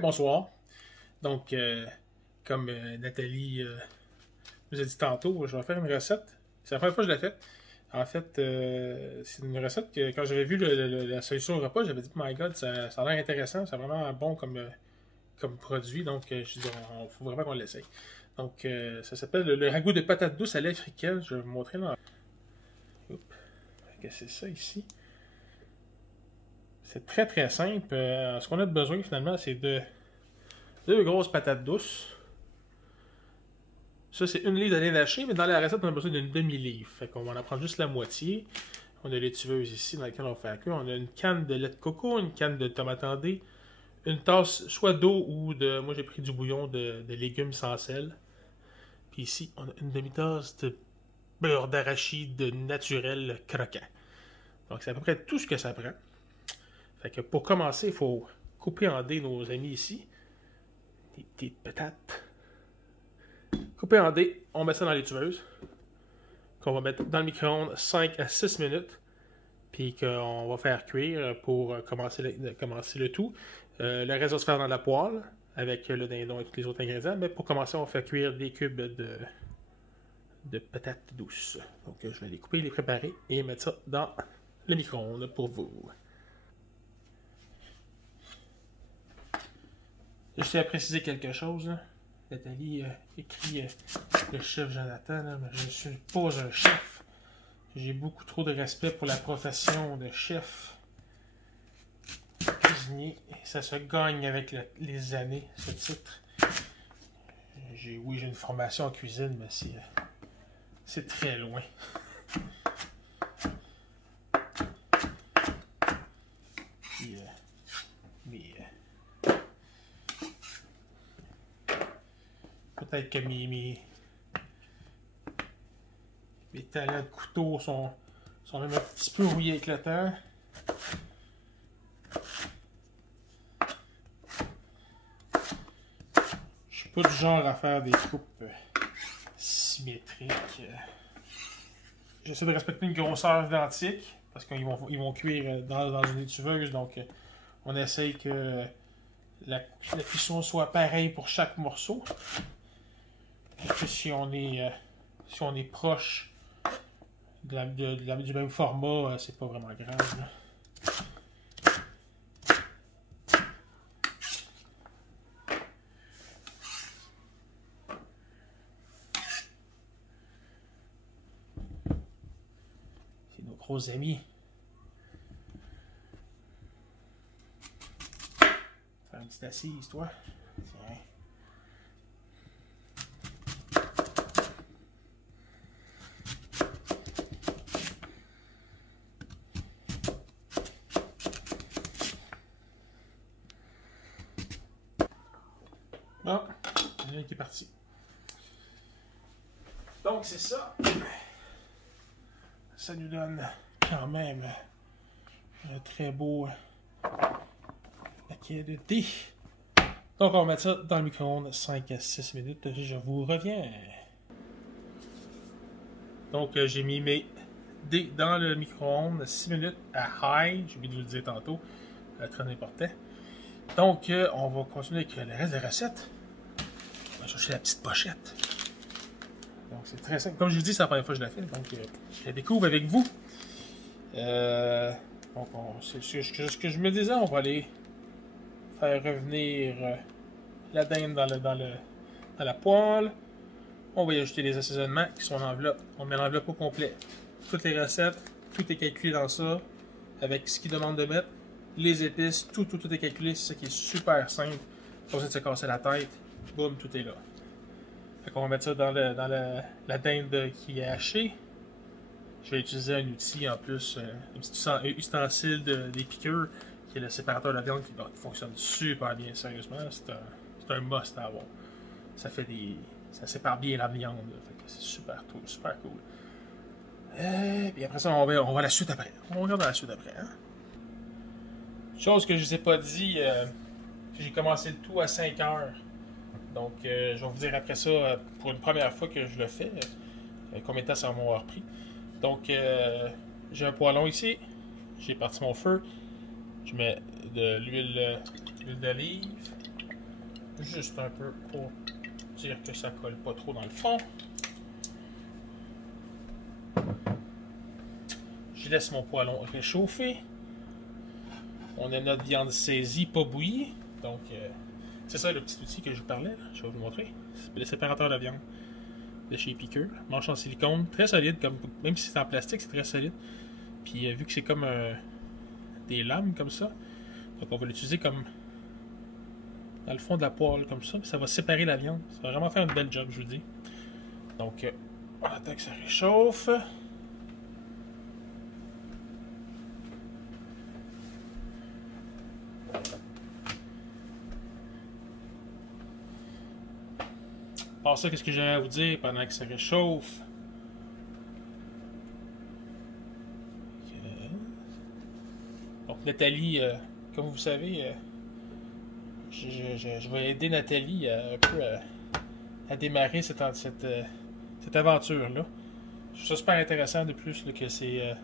Bonsoir. Donc, comme Nathalie nous a dit tantôt, je vais faire une recette. C'est la première fois que je l'ai faite. En fait, c'est une recette que quand j'avais vu la solution au repas, j'avais dit, My God, ça a l'air intéressant, c'est vraiment bon comme produit. Donc, je dis, il faut vraiment qu'on l'essaye. Donc, ça s'appelle le ragoût de patates douces à lait africaine. Je vais vous montrer là. Oups. C'est ça ici. C'est très très simple. Ce qu'on a besoin finalement, c'est de deux grosses patates douces. Ça, c'est une livre de lait lâché, mais dans la recette, on a besoin d'une demi-livre. Fait qu'on va en prendre juste la moitié. On a l'étuveuse ici dans laquelle on va faire cuire. On a une canne de lait de coco, une canne de tomate tendée, une tasse soit d'eau ou de... Moi, j'ai pris du bouillon de légumes sans sel. Puis ici, on a une demi-tasse de beurre d'arachide naturel croquant. Donc, c'est à peu près tout ce que ça prend. Fait que pour commencer, il faut couper en dés nos amis ici. Des petites patates. Couper en dés, on met ça dans l'étuveuse. Qu'on va mettre dans le micro-ondes 5 à 6 minutes. Puis qu'on va faire cuire pour commencer le tout. Le reste va se faire dans la poêle avec le dindon et tous les autres ingrédients. Mais pour commencer, on va faire cuire des cubes de patates douces. Donc je vais les couper, les préparer et mettre ça dans le micro-ondes pour vous. Je tiens à préciser quelque chose. Là. Nathalie écrit le chef Jonathan, là, mais je ne suis pas un chef. J'ai beaucoup trop de respect pour la profession de chef. Cuisinier, ça se gagne avec les années, ce titre. Oui, j'ai une formation en cuisine, mais c'est très loin. Puis, peut-être que mes talents de couteau sont même un petit peu rouillés avec le temps. Je suis pas du genre à faire des coupes symétriques. J'essaie de respecter une grosseur identique parce qu'ils vont cuire dans une étuveuse. Donc, on essaye que la cuisson soit pareille pour chaque morceau. Et que si on est proche du même format, c'est pas vraiment grave. Là. C'est nos gros amis. Faire une petite assise, toi. Tiens. Bon, il est parti. Donc, c'est ça. Ça nous donne quand même un très beau paquet de thé. Donc, on va mettre ça dans le micro-ondes 5 à 6 minutes. Je vous reviens. Donc, j'ai mis mes dés dans le micro-ondes 6 minutes à high. J'ai oublié de vous le dire tantôt. Très important. Donc, on va continuer avec le reste de la recette. On va chercher la petite pochette. Donc, c'est très simple. Comme je vous dis, c'est la première fois que je la fais. Donc, je la découvre avec vous. Donc, c'est ce que je me disais. On va aller faire revenir la dinde dans la poêle. On va y ajouter les assaisonnements qui sont en enveloppe. On met l'enveloppe au complet. Toutes les recettes, tout est calculé dans ça. Avec ce qu'ils demandent de mettre. Les épices, tout est calculé. C'est ça qui est super simple. Pas besoin de se casser la tête. Boum, tout est là. Fait qu'on va mettre ça dans la dinde qui est hachée. Je vais utiliser un outil en plus, un petit ustensile des piqûres, qui est le séparateur de la viande qui fonctionne super bien, sérieusement. C'est un must à avoir. Ça sépare bien la viande. C'est super cool. Et puis après ça, on va à la suite après. On regarde la suite après. Hein? Chose que je ne vous ai pas dit, j'ai commencé le tout à 5 heures. Donc, je vais vous dire après ça, pour une première fois que je le fais, combien de temps ça va m'avoir pris. Donc, j'ai un poêlon ici. J'ai parti mon feu. Je mets de l'huile d'olive. Juste un peu pour dire que ça colle pas trop dans le fond. Je laisse mon poêlon réchauffer. On a notre viande saisie, pas bouillie. Donc, c'est ça le petit outil que je vous parlais. Là. Je vais vous montrer. C'est le séparateur de viande de chez Piqueur. Manche en silicone, très solide. Même si c'est en plastique, c'est très solide. Puis, vu que c'est comme des lames comme ça, donc on va l'utiliser comme dans le fond de la poêle comme ça. Ça va séparer la viande. Ça va vraiment faire une belle job, je vous dis. Donc, on attend que ça réchauffe. Par ça, qu'est-ce que j'ai à vous dire pendant que ça réchauffe? Donc, Nathalie, comme vous savez, je vais aider Nathalie un peu à démarrer cette aventure-là. Je trouve ça super intéressant de plus là, que c'est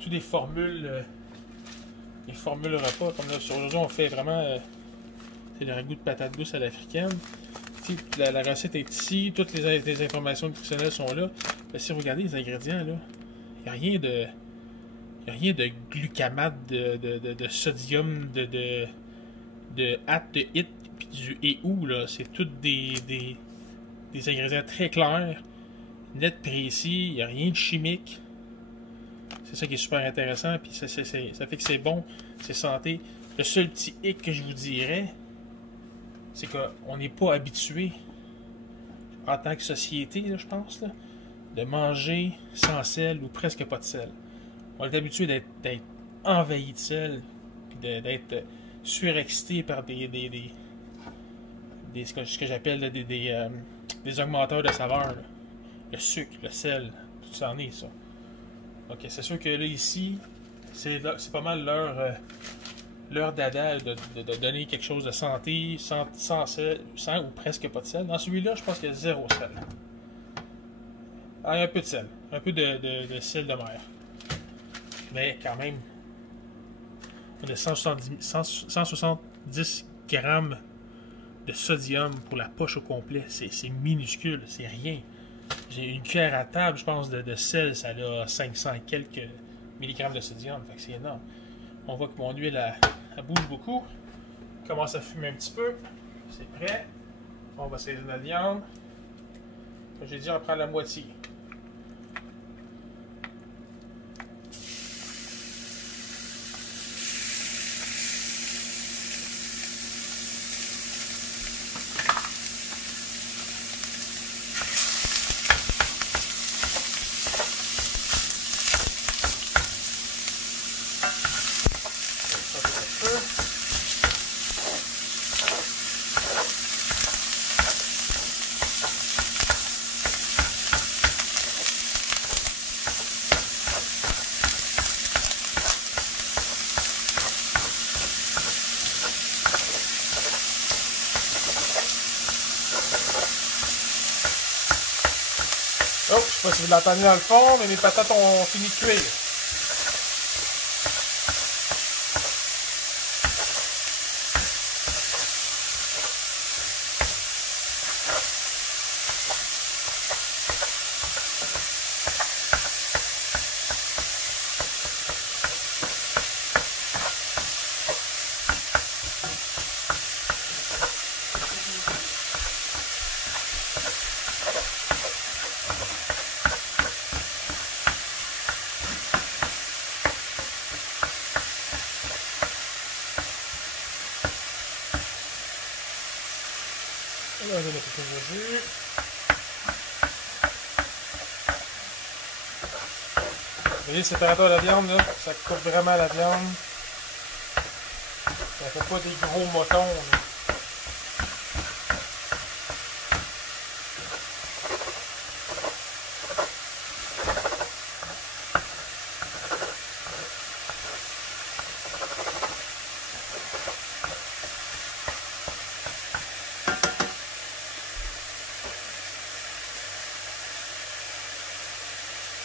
tout des formules repas. Comme là, aujourd'hui, on fait vraiment c'est le ragoût de patate douce à l'africaine. La recette est ici, toutes les informations nutritionnelles sont là. Mais si vous regardez les ingrédients, là, il n'y a rien de glucamate, de sodium, de hâte, de hit, puis du et ou, là. C'est tous des ingrédients très clairs, net, précis, il n'y a rien de chimique. C'est ça qui est super intéressant, puis ça fait que c'est bon, c'est santé. Le seul petit hic que je vous dirais, c'est qu'on n'est pas habitué, en tant que société, là, je pense, là, de manger sans sel ou presque pas de sel. On est habitué d'être envahi de sel, puis d'être surexcité par ce que j'appelle des augmenteurs de saveur. Là. Le sucre, le sel, tout ça en est, ça. Ok, c'est sûr que là, ici, c'est pas mal l'heure d'Ada de donner quelque chose de santé, sans sel, sans ou presque pas de sel. Dans celui-là, je pense qu'il y a 0 sel. Ah, il y a un peu de sel. Un peu de sel de mer. Mais quand même, on a 170 grammes de sodium pour la poche au complet. C'est minuscule, c'est rien. J'ai une cuillère à table, je pense, de sel, ça a 500 quelques milligrammes de sodium. Fait que c'est énorme. On voit que mon huile elle bouge beaucoup. Elle commence à fumer un petit peu. C'est prêt. On va saisir la viande. Comme j'ai dit, on prend la moitié. Oh, je sais pas si vous l'entendez dans le fond, mais mes patates ont fini de cuire. Là, je vais mettre un peu de jus. Vous voyez, le séparateur de la viande, là, ça coupe vraiment la viande. Ça fait pas des gros motons. Là.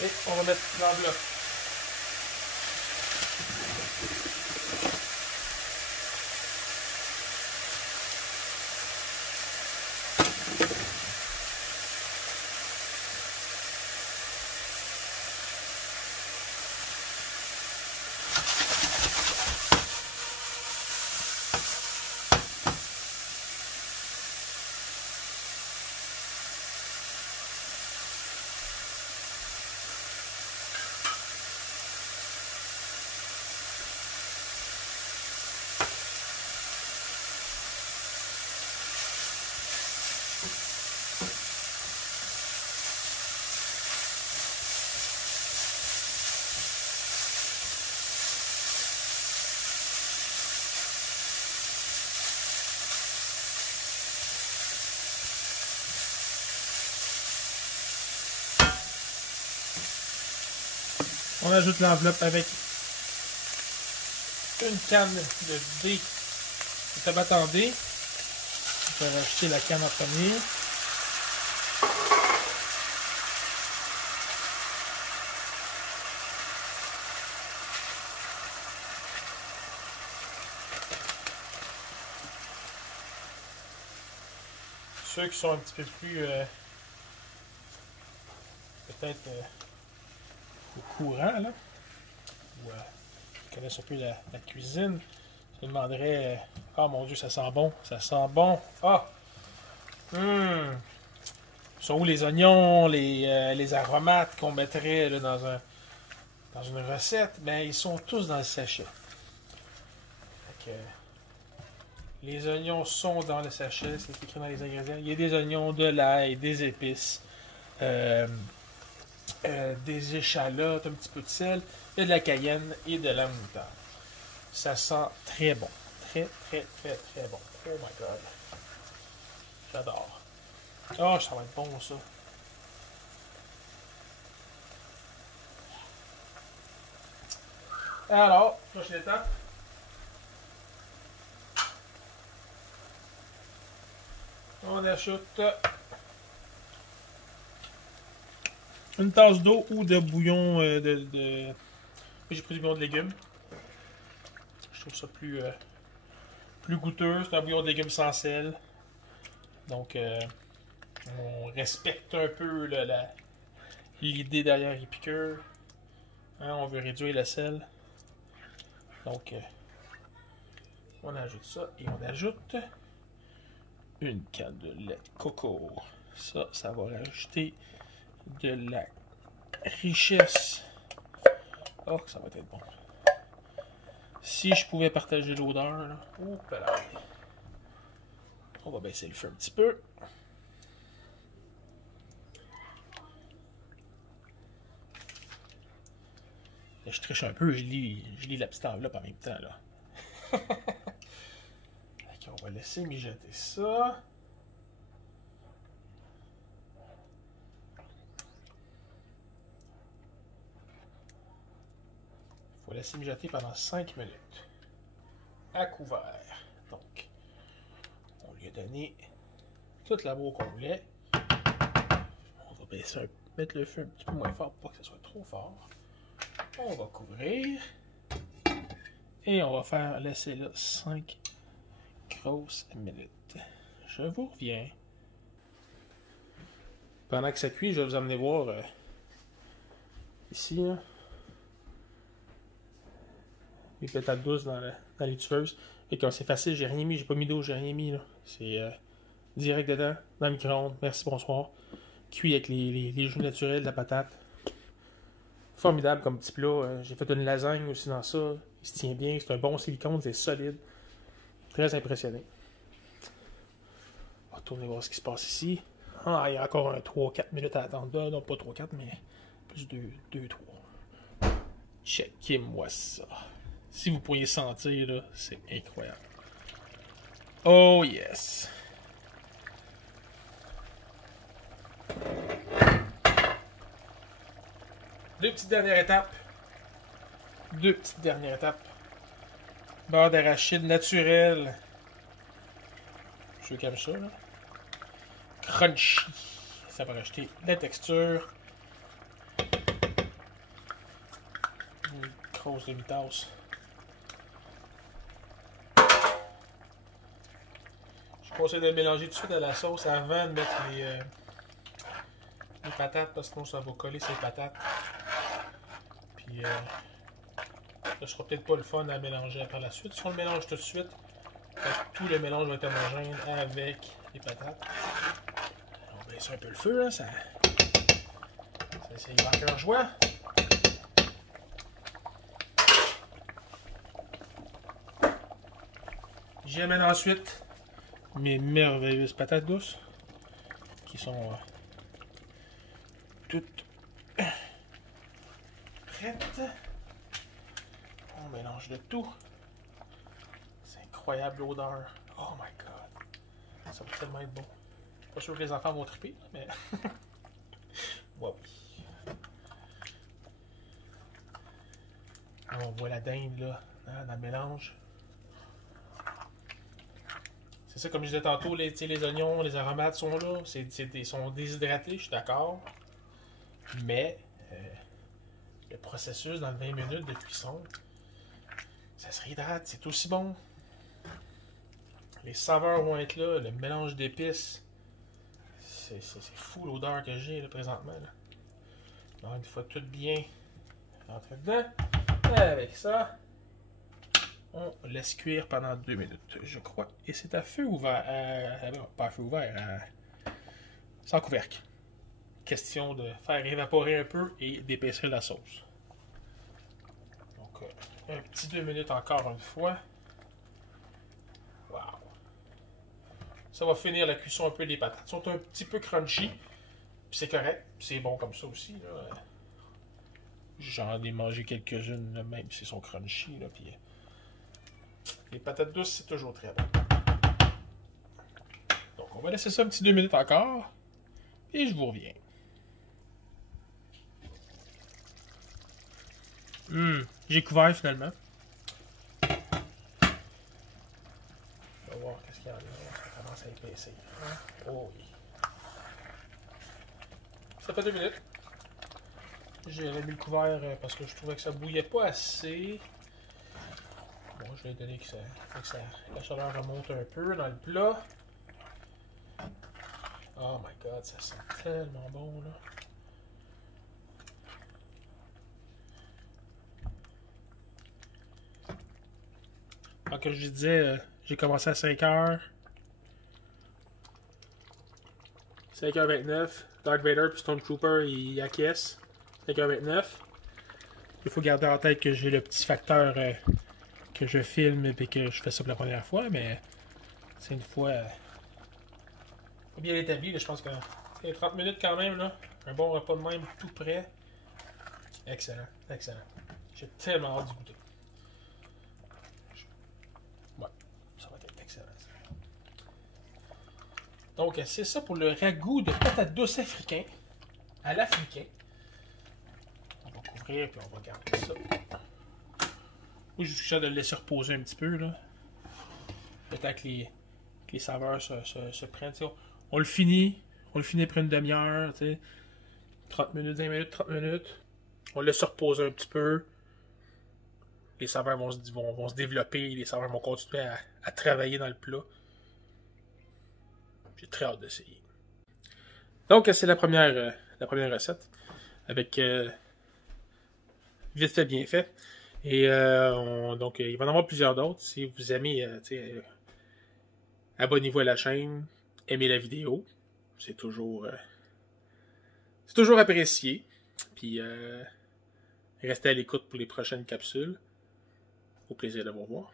Et on va mettre l'enveloppe. On ajoute l'enveloppe avec une canne de dés de tabac en dés. Je vais rajouter la canne en premier. Ceux qui sont un petit peu plus peut-être au courant là, ou qui connaissent un peu la cuisine, je me demanderais oh mon dieu, ça sent bon, ça sent bon. Ah! Sont où les oignons, les aromates qu'on mettrait là, dans une recette? Ben, ils sont tous dans le sachet. Fait que, les oignons sont dans le sachet, c'est écrit dans les ingrédients. Il y a des oignons, de l'ail, des épices, des échalotes, un petit peu de sel, il y a de la cayenne et de la moutarde. Ça sent très bon. Très, très, très, très bon. Oh my god. J'adore. Oh, ça va être bon ça. Alors, prochaine étape. On ajoute une tasse d'eau ou de bouillon j'ai pris du bouillon de légumes. Je trouve ça plus goûteux. C'est un bouillon de légumes sans sel. Donc, on respecte un peu l'idée derrière les piqûres. Hein, on veut réduire le sel. Donc, on ajoute ça et on ajoute une canne de lait de coco. Ça va rajouter de la richesse. Oh, ça va être bon. Si je pouvais partager l'odeur, là. Oups là. On va baisser le feu un petit peu. Là, je triche un peu, je lis la petite enveloppe en même temps, là. Ok, on va laisser mijoter ça. Il faut laisser mijoter pendant 5 minutes. À couvert. Donc, on lui a donné toute l'amour qu'on voulait. On va baisser mettre le feu un petit peu moins fort pour pas que ce soit trop fort. On va couvrir. Et on va faire laisser là 5 grosses minutes. Je vous reviens. Pendant que ça cuit, je vais vous amener voir ici là, les pétales douces dans les tueuses. Et comme c'est facile, j'ai rien mis, j'ai pas mis d'eau, j'ai rien mis là. C'est direct dedans, dans le micro-ondes. Merci, bonsoir. Cuit avec les jus naturels de la patate. Formidable comme petit plat. J'ai fait une lasagne aussi dans ça. Il se tient bien, c'est un bon silicone, c'est solide. Très impressionné. On va retourner voir ce qui se passe ici. Ah, il y a encore un 3-4 minutes à attendre là. Non, pas 3-4, mais plus 2-3. Checkez-moi ça. Si vous pourriez sentir, là, c'est incroyable. Oh yes! Deux petites dernières étapes. Beurre d'arachide naturel. Ceux qui aiment ça, là. Crunchy. Ça va rajouter la texture. Une grosse demi-tasse. Je conseille de mélanger tout de suite à la sauce avant de mettre les patates, parce que sinon ça va coller ces patates. Puis ça sera peut-être pas le fun à mélanger par la suite. Si on le mélange tout de suite, tout le mélange va être homogène avec les patates. On baisse un peu le feu, hein, ça c'est un cœur joie. J'amène ensuite mes merveilleuses patates douces qui sont toutes prêtes. On mélange le tout. C'est incroyable l'odeur. Oh my god. Ça va tellement être bon. Pas sûr que les enfants vont triper, mais. Wow. On voit la dinde là, dans le mélange. C'est ça, comme je disais tantôt, les oignons, les aromates sont là. Ils sont déshydratés, je suis d'accord. Mais le processus dans le 20 minutes de cuisson, ça se réhydrate, c'est aussi bon. Les saveurs vont être là, le mélange d'épices. C'est fou l'odeur que j'ai présentement. Là. Alors, une fois tout bien rentré dedans, avec ça, on laisse cuire pendant 2 minutes, je crois. Et c'est à feu ouvert. Non, pas à feu ouvert, sans couvercle. Question de faire évaporer un peu et d'épaissir la sauce. Donc, un petit 2 minutes encore une fois. Wow! Ça va finir la cuisson un peu des patates. Elles sont un petit peu crunchy. Puis c'est correct. C'est bon comme ça aussi. J'en ai mangé quelques-unes, même si elles sont crunchy. Là, puis, les patates douces, c'est toujours très bon. Donc, on va laisser ça un petit 2 minutes encore. Et je vous reviens. J'ai couvert finalement. On va voir qu'est-ce qu'il y a là. Ça commence à épaissir. Oh oui. Ça fait 2 minutes. J'ai mis le couvert parce que je trouvais que ça bouillait pas assez. Bon, je vais donner que la chaleur remonte un peu dans le plat. Oh my god, ça sent tellement bon là. Donc, comme je disais, j'ai commencé à 5h. 5h29. Darth Vader puis Stormtrooper, il acquiesce. 5h29. Il faut garder en tête que j'ai le petit facteur que je filme et que je fais ça pour la première fois, mais c'est une fois bien établi. Là, je pense que 30 minutes quand même, là, un bon repas de même, tout prêt. Excellent, excellent. J'ai tellement hâte d'y goûter. Ouais, ça va être excellent. Donc, c'est ça pour le ragoût de patates douces africain à l'africain. On va couvrir puis on va garder ça. Moi, je suis sûr de le laisser reposer un petit peu. Là. Le temps que les saveurs se prennent. On le finit après une demi-heure. 30 minutes, 20 minutes, 30 minutes. On le laisse reposer un petit peu. Les saveurs vont se développer. Les saveurs vont continuer à travailler dans le plat. J'ai très hâte d'essayer. Donc, c'est la première recette. Avec vite fait, bien fait. Et donc, il va y en avoir plusieurs d'autres. Si vous aimez, abonnez-vous à la chaîne, aimez la vidéo. C'est toujours apprécié. Puis, restez à l'écoute pour les prochaines capsules. Au plaisir de vous revoir.